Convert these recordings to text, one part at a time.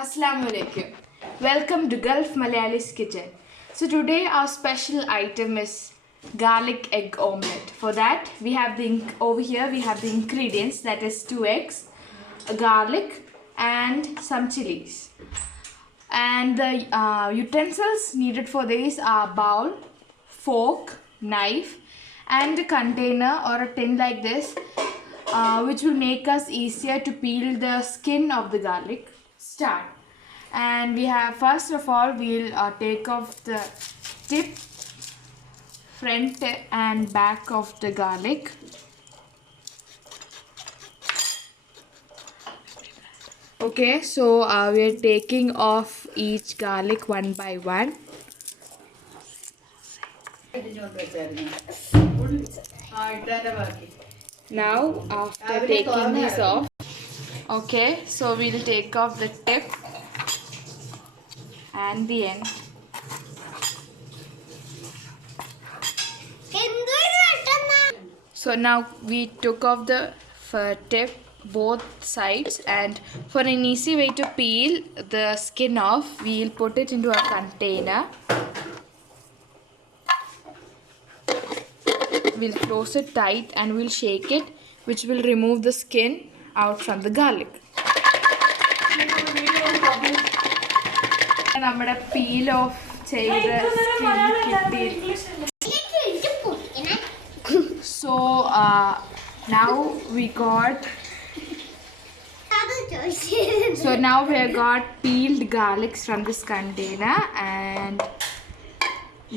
Assalamu alaikum. Welcome to Gulf Malayali's kitchen. So today our special item is garlic egg omelette. For that we have over here we have the ingredients, that is 2 eggs, a garlic and some chilies. And the utensils needed for this are bowl, fork, knife and a container or a tin like this, which will make us easier to peel the skin of the garlic. Start. And we have, first of all, we'll take off the tip, front and back of the garlic. Okay, so we're taking off each garlic one by one. Now after taking this off, okay, so we'll take off the tip and the end. So now we took off the tip, both sides, and for an easy way to peel the skin off, we'll put it into a container. We'll close it tight and we'll shake it, which will remove the skin out from the garlic. നമ്മുടെ peel off ചെയ്ത skin കിട്ടി. So now we got peeled garlics from this container, and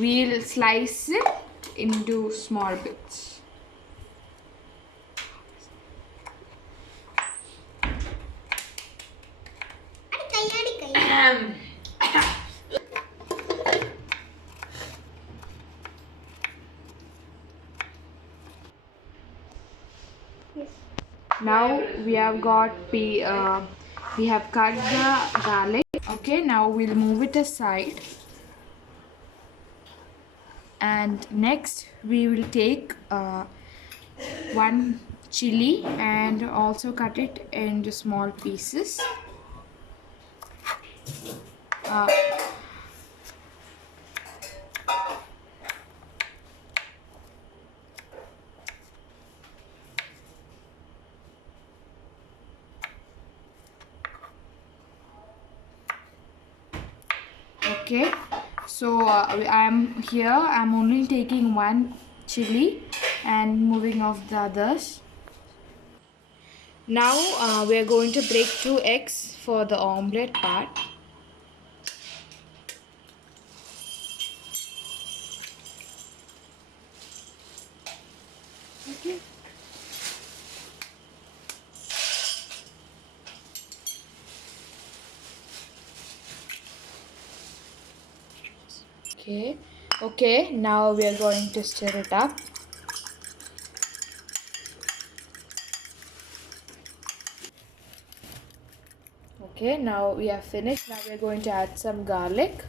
we'll slice it into small bits. Now we have got we have cut the garlic. Okay, now we'll move it aside, and next we will take one chili and also cut it into small pieces. Okay, so I'm only taking one chili and moving off the others. Now we are going to break 2 eggs for the omelette part. Okay. Okay, now we are going to stir it up. Okay, now we are finished. Now we are going to add some garlic.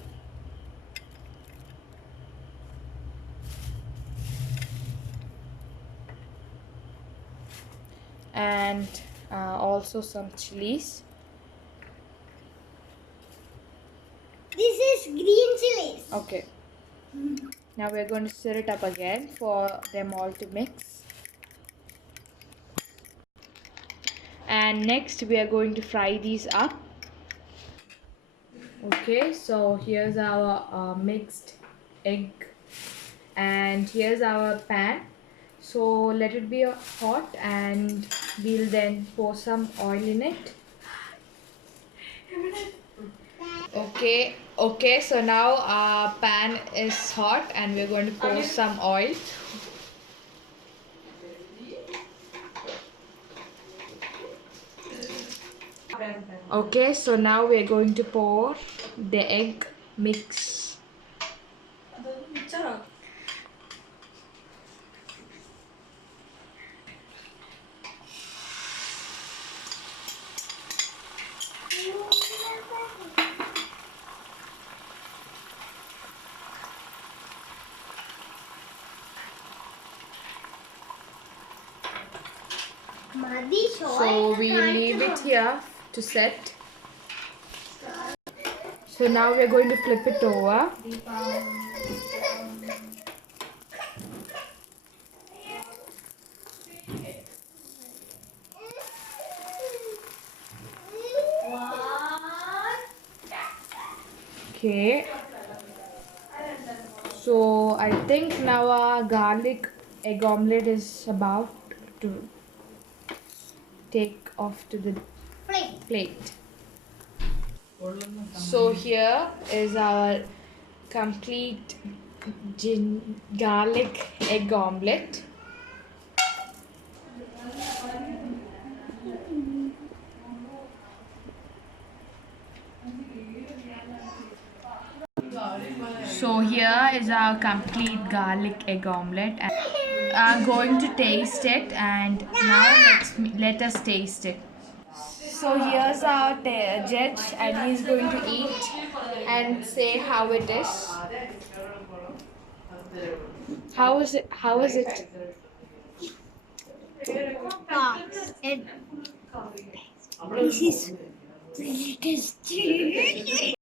And also some chilies. This is green chilies. Okay. Now we are going to stir it up again for them all to mix. And next we are going to fry these up. Okay, so here's our mixed egg, and here's our pan. So let it be hot, and we'll then pour some oil in it. Okay, so now our pan is hot and we're going to pour some oil. Okay, so now we're going to pour the egg mix. So we will leave it here to set. So now we're going to flip it over. Okay. So I think now our garlic egg omelette is about to take off to the plate. So here is our complete garlic egg omelette. So here is our complete garlic egg omelette. I'm going to taste it, and now let us taste it. So here's our judge, and he's going to eat and say how it is. How is it? How is it? This is pretty tasty.